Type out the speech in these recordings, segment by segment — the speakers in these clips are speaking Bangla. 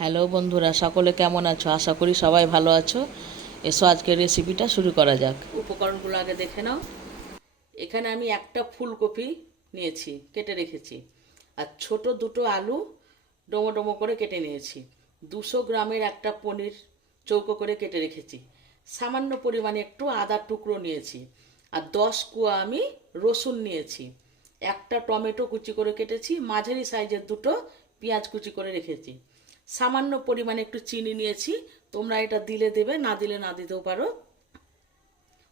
হ্যালো বন্ধুরা, সকলে কেমন আছো? আশা করি সবাই ভালো আছো। এসো আজকের রেসিপিটা শুরু করা যাক। উপকরণগুলো আগে দেখে নাও। এখানে আমি একটা ফুলকপি নিয়েছি, কেটে রেখেছি। আর ছোট দুটো আলু ডোমো ডোমো করে কেটে নিয়েছি। দুশো গ্রামের একটা পনির চৌকো করে কেটে রেখেছি। সামান্য পরিমাণে একটু আদার টুকরো নিয়েছি। আর দশ কুয়া আমি রসুন নিয়েছি। একটা টমেটো কুচি করে কেটেছি। মাঝারি সাইজের দুটো পেঁয়াজ কুচি করে রেখেছি। সামান্য পরিমাণে একটু চিনি নিয়েছি। তোমরা এটা দিলে দেবে, না দিলে না দিতেও পারো।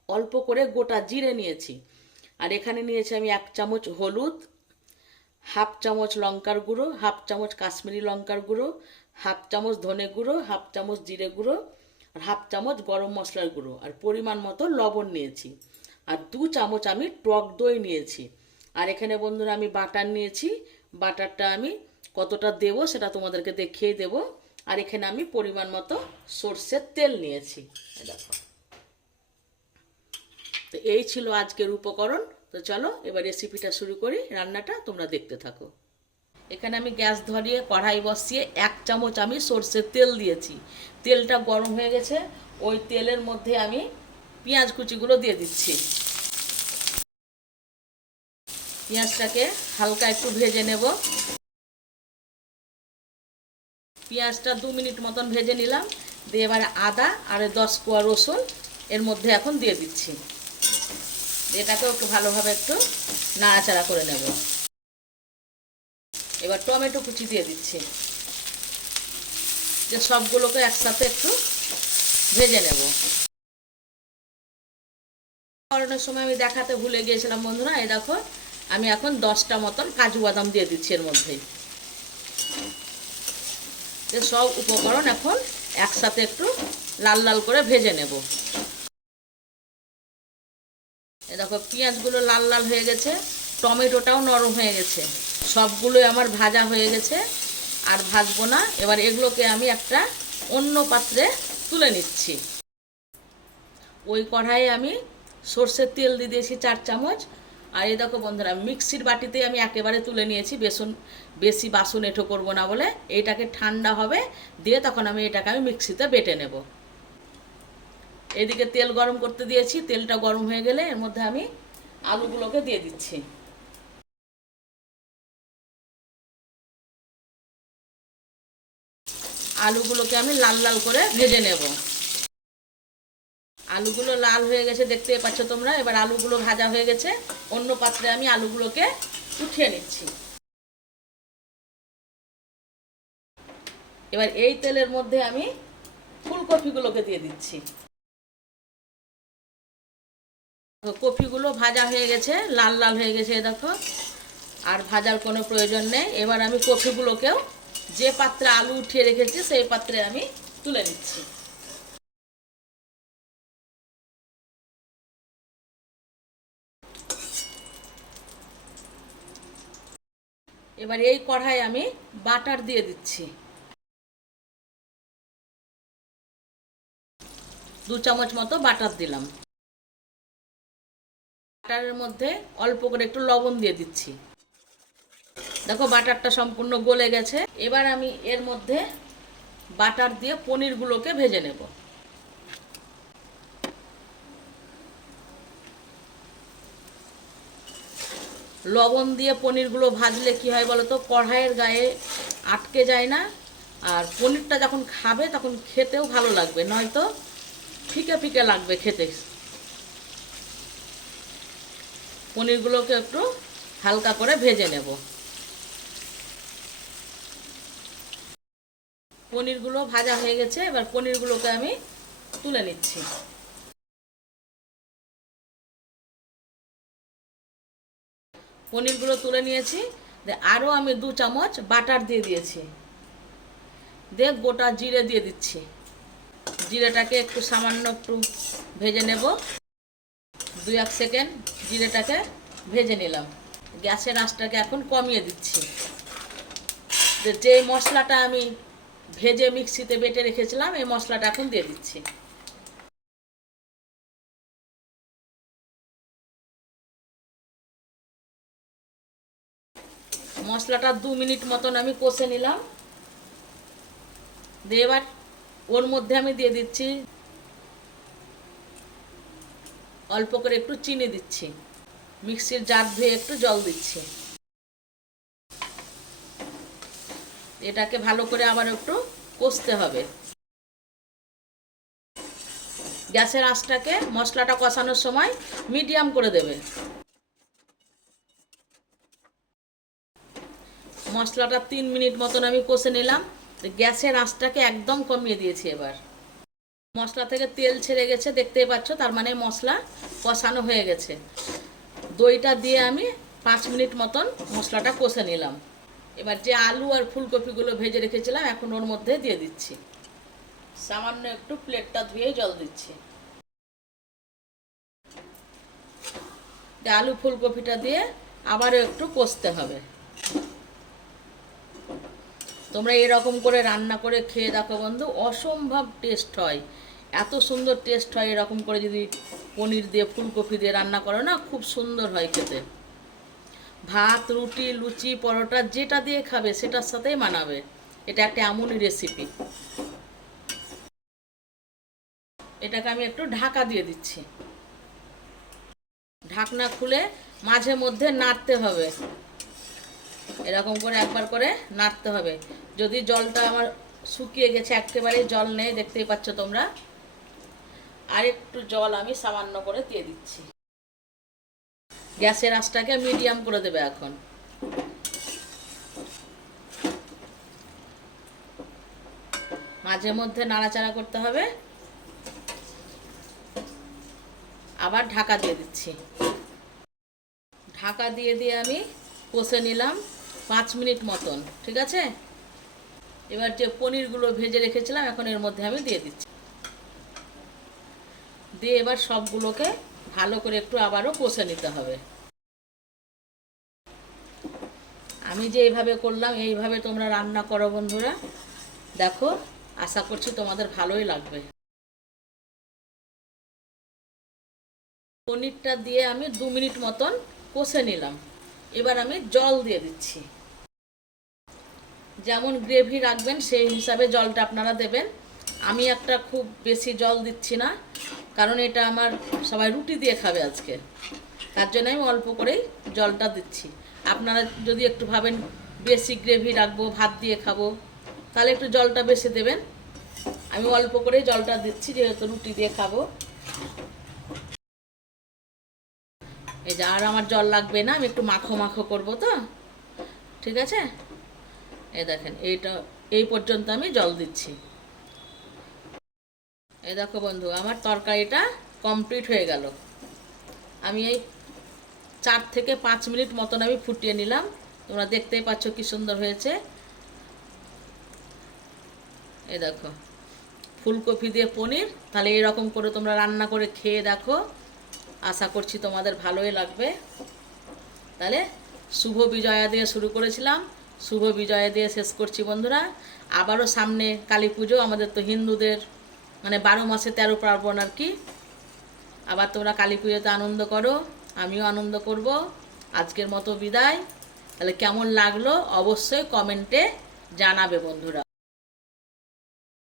অল্প করে গোটা জিরে নিয়েছি। আর এখানে নিয়েছি আমি এক চামচ হলুদ, হাফ চামচ লঙ্কার গুঁড়ো, হাফ চামচ কাশ্মীরি লঙ্কার গুঁড়ো, হাফ চামচ ধনে গুঁড়ো, হাফ চামচ জিরে গুঁড়ো, আর হাফ চামচ গরম মশলার গুঁড়ো। আর পরিমাণ মতো লবণ নিয়েছি। আর দু চামচ আমি টক দই নিয়েছি। আর এখানে বন্ধুরা আমি বাটার নিয়েছি। বাটারটা আমি কতটা দেব সেটা তোমাদেরকে দেখিয়ে দেব। আর এখানে আমি পরিমাণ মতো সর্ষের তেল নিয়েছি। দেখো। তো এই ছিল আজকের উপকরণ। তো চলো, এবার রেসিপিটা শুরু করি। রান্নাটা তোমরা দেখতে থাকো। এখানে আমি গ্যাস ধরিয়ে কড়াই বসিয়ে এক চামচ আমি সর্ষের তেল দিয়েছি। তেলটা গরম হয়ে গেছে। ওই তেলের মধ্যে আমি পেঁয়াজ কুচিগুলো দিয়ে দিচ্ছি। পেঁয়াজটাকে হালকা একটু ভেজে নেব। পেঁয়াজটা দু মিনিট মতন ভেজে নিলাম। দিয়ে এবারে আদা আর দশ কোয়া রসুন এর মধ্যে এখন দিয়ে দিচ্ছি। এটাকেও একটু ভালোভাবে একটু নাড়াচাড়া করে নেব। এবার টমেটো কুচি দিয়ে দিচ্ছি। যে সবগুলোকে একসাথে একটু ভেজে নেব। করণের সময় আমি দেখাতে ভুলে গিয়েছিলাম বন্ধুরা, এই দেখো, আমি এখন দশটা মতন কাজু বাদাম দিয়ে দিচ্ছি এর মধ্যেই। সব উপকরণ এখন একসাথে একটু লাল লাল করে ভেজে নেব। এ দেখো, পেঁয়াজগুলো লাল লাল হয়ে গেছে, টমেটোটাও নরম হয়ে গেছে, সবগুলোই আমার ভাজা হয়ে গেছে, আর ভাজবো না। এবার এগুলোকে আমি একটা অন্য পাত্রে তুলে নিচ্ছি। ওই কড়াইয়ে আমি সর্ষের তেল দিয়ে দিয়েছি চার চামচ আর এই দেখো বন্ধুরা, মিক্সির বাটিতে আমি একেবারে তুলে নিয়েছি, বেসন, বেশি বাসন এঁটো করব না বলে। এইটাকে ঠান্ডা হবে, দিয়ে তখন আমি এটাকে আমি মিক্সিতে বেটে নেব। এদিকে তেল গরম করতে দিয়েছি, তেলটা গরম হয়ে গেলে এর মধ্যে আমি আলুগুলোকে দিয়ে দিচ্ছি। আলুগুলোকে আমি লাল লাল করে ভেজে নেব। আলুগুলো লাল হয়ে গেছে, দেখতে পাচ্ছ তোমরা? এবার আলুগুলো ভাজা হয়ে গেছে। অন্য পাত্রে আমি আলুগুলোকে উঠিয়ে নিচ্ছি। এবার এই তেলের মধ্যে আমি ফুলকপিগুলোকে দিয়ে দিচ্ছি। কপিগুলো ভাজা হয়ে গেছে, লাল লাল হয়ে গেছে দেখো। আর ভাজার কোনো প্রয়োজন নেই। এবার আমি কপিগুলোকেও যে পাত্রে আলু উঠিয়ে রেখেছি, সেই পাত্রে আমি তুলে নিচ্ছি। এবার এই কড়াই আমি বাটার দিয়ে দিচ্ছি। দু চামচ মতো বাটার দিলাম। বাটারের মধ্যে অল্প করে একটু লবণ দিয়ে দিচ্ছি। দেখো বাটারটা সম্পূর্ণ গলে গেছে। এবার আমি এর মধ্যে বাটার দিয়ে পনিরগুলোকে ভেজে নেব। লবণ দিয়ে পনিরগুলো ভাজলে কি হয় বলো তো? কড়াইয়ের গায়ে আটকে যায় না। আর পনিরটা যখন খাবে তখন খেতেও ভালো লাগবে, নয়তো ফিকে ফিকে লাগবে খেতে। পনিরগুলোকে একটু হালকা করে ভেজে নেব। পনিরগুলো ভাজা হয়ে গেছে, এবার পনিরগুলোকে আমি তুলে নিচ্ছি। পনিরগুলো তুলে নিয়েছি। আরও আমি দু চামচ বাটার দিয়ে দিয়েছি। দিয়ে গোটা জিরে দিয়ে দিচ্ছি। জিরেটাকে একটু সামান্য একটু ভেজে নেব। দুই এক সেকেন্ড জিরেটাকে ভেজে নিলাম। গ্যাসের আঁচটাকে এখন কমিয়ে দিচ্ছি। যে মশলাটা আমি ভেজে মিক্সিতে বেটে রেখেছিলাম, এই মশলাটা এখন দিয়ে দিচ্ছি। মশলাটা দু মিনিট মতন আমি কষে নিলাম। দিয়ে এবার ওর মধ্যে আমি দিয়ে দিচ্ছি অল্প করে একটু চিনি দিচ্ছি। মিক্সির জার ধুয়ে একটু জল দিচ্ছি। এটাকে ভালো করে আবার একটু কষতে হবে। গ্যাসের আঁচটাকে মশলাটা কষানোর সময় মিডিয়াম করে দেবে। মশলাটা তিন মিনিট মতন আমি কষে নিলাম। গ্যাসের আঁচটাকে একদম কমিয়ে দিয়েছি এবার। মশলা থেকে তেল ছেড়ে গেছে, দেখতেই পাচ্ছ, তার মানে মশলা কষানো হয়ে গেছে। দইটা দিয়ে আমি পাঁচ মিনিট মতন মশলাটা কষে নিলাম। এবার যে আলু আর ফুলকপিগুলো ভেজে রেখেছিলাম, এখন ওর মধ্যে দিয়ে দিচ্ছি। সামান্য একটু প্লেটটা ধুয়ে জল দিচ্ছি। আলু ফুলকপিটা দিয়ে আবারও একটু কষতে হবে। তোমরা এরকম করে রান্না করে খেয়ে দেখো বন্ধু, অসম্ভব টেস্ট হয়। এত সুন্দর টেস্ট হয় এরকম করে যদি পনির দিয়ে, ফুলকপি দিয়ে রান্না করো না, খুব সুন্দর হয় খেতে। ভাত, রুটি, লুচি, পরোটা, যেটা দিয়ে খাবে সেটার সাথেই মানাবে। এটা একটা এমনই রেসিপি এটাকে আমি একটু ঢাকা দিয়ে দিচ্ছি। ঢাকনা খুলে মাঝে মধ্যে নাড়তে হবে। এরকম করে একবার করে নাড়তে হবে। যদি জলটা আমার শুকিয়ে গেছে একেবারে জল নেই, দেখতেই পাচ্ছ তোমরা। আর একটু জল আমি সামান্য করে দিয়ে দিচ্ছি। গ্যাসের আঁচটাকে মিডিয়াম করে দেবে এখন। মাঝে মধ্যে নাড়াচাড়া করতে হবে। আবার ঢাকা দিয়ে দিচ্ছি। ঢাকা দিয়ে দিয়ে আমি কষে নিলাম পাঁচ মিনিট মতন, ঠিক আছে? এবার যে পনিরগুলো ভেজে রেখেছিলাম, এখন এর মধ্যে আমি দিয়ে দিচ্ছি। দিয়ে এবার সবগুলোকে ভালো করে একটু আবারও কষে নিতে হবে। আমি যে এইভাবে করলাম, এইভাবে তোমরা রান্না করো বন্ধুরা। দেখো, আশা করছি তোমাদের ভালোই লাগবে। পনিরটা দিয়ে আমি দু মিনিট মতন কষে নিলাম। এবার আমি জল দিয়ে দিচ্ছি। যেমন গ্রেভি রাখবেন, সেই হিসাবে জলটা আপনারা দেবেন। আমি একটা খুব বেশি জল দিচ্ছি না, কারণ এটা আমার সবাই রুটি দিয়ে খাবে আজকে। তার জন্য আমি অল্প করেই জলটা দিচ্ছি। আপনারা যদি একটু ভাবেন বেশি গ্রেভি রাখব, ভাত দিয়ে খাব, তাহলে একটু জলটা বেশি দেবেন। আমি অল্প করেই জলটা দিচ্ছি, যেহেতু রুটি দিয়ে খাব। এই যে, আর আমার জল লাগবে না, আমি একটু মাখো মাখো করব তো। ঠিক আছে? এই দেখেন, এইটা, এই পর্যন্ত আমি জল দিচ্ছি। এই দেখো বন্ধু, আমার তরকারিটা কমপ্লিট হয়ে গেল। আমি এই চার থেকে পাঁচ মিনিট মতন আমি ফুটিয়ে নিলাম। তোমরা দেখতেই পাচ্ছ কি সুন্দর হয়েছে। এই দেখো, ফুলকপি দিয়ে পনির, তাহলে এরকম করে তোমরা রান্না করে খেয়ে দেখো। আশা করছি তোমাদের ভালোই লাগবে। তাহলে শুভ বিজয়া দিয়ে শুরু করেছিলাম। শুভ বিজয়া দিয়ে শেষ করছি বন্ধুরা। আবারও সামনে কালী পুজো, আমাদের তো হিন্দুদের মানে বারো মাসে তেরো পার্বণ আর কি। আবার তোমরা কালী পুজোতে আনন্দ করো, আমিও আনন্দ করব। আজকের মতো বিদায়। তাহলে কেমন লাগল অবশ্যই কমেন্টে জানাবে বন্ধুরা।